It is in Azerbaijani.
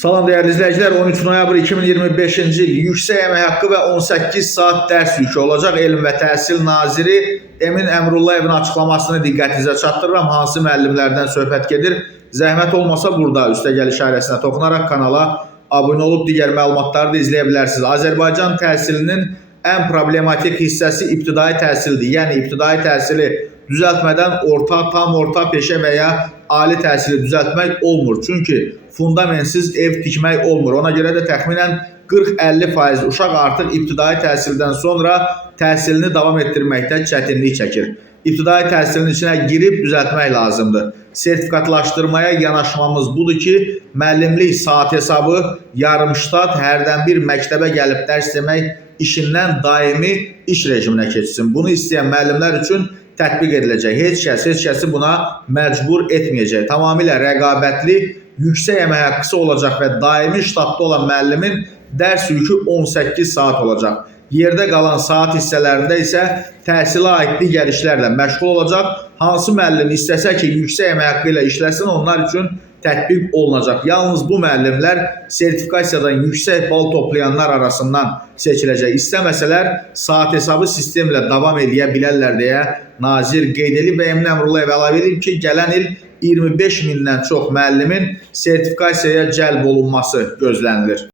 Salam değerli izleyiciler, 13 noyabr 2025-ci il yüksək əmək haqqı və 18 saat dərs yükü olacaq. Elm və Təhsil Naziri Emin Əmrullayevin açıqlamasını diqqətinizə çatdırıram. Hansı müəllimlərdən söhbət gedir? Zəhmət olmasa burada üstəgəl işarəsinə toxunaraq kanala abunə olub digər məlumatları da izləyə bilərsiniz. Azərbaycan təhsilinin ən problematik hissəsi ibtidai təhsildir. Yəni ibtidai təhsili düzəltmədən orta, tam orta, peşə və ya ali təhsili düzəltmək olmur. Çünki fundamentsiz ev tikmək olmur. Ona görə də təxminən 40-50% uşaq artıq ibtidai təhsildən sonra təhsilini davam etdirməkdə çətinlik çəkir. İbtidai təhsilin içinə girib düzəltmək lazımdır. Sertifikatlaşdırmaya yanaşmamız budur ki, müəllimlik saat hesabı, yarım ştat, hərdən bir məktəbə gəlib dərs demək işindən daimi iş rejiminə keçsin. Bunu istəyən müəllimlər üçün tətbiq ediləcək. Heç kəsi buna məcbur etməyəcək. Tamamilə rəqabətli, yüksək əmək haqqısı olacaq və daimi ştatda olan müəllimin dərs yükü 18 saat olacaq. Yerdə qalan saat hissələrində isə təhsilə aid digər işlərlə məşğul olacaq. Hansı müəllim istəsə ki, yüksək əmək haqqı ilə işləsin, onlar üçün tətbiq olunacaq. Yalnız bu müəllimlər sertifikasiyadan yüksək bal toplayanlar arasından seçiləcək. İstəməsələr saat hesabı sistemlə davam edə bilərlər deyə nazir qeyd edib və Emin Əmrullayev əlavə edib ki, gələn il 25 mindən çox müəllimin sertifikasiyaya cəlb olunması gözlənilir.